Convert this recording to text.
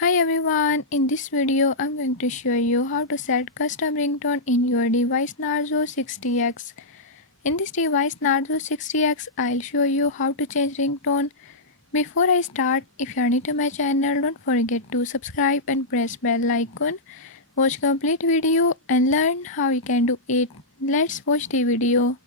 Hi everyone, in this video I'm going to show you how to set custom ringtone in your device Narzo 60X. In this device Narzo 60X, I'll show you how to change ringtone. Before I start, if you are new to my channel, don't forget to subscribe and press bell icon. Watch complete video and learn how you can do it. Let's watch the video.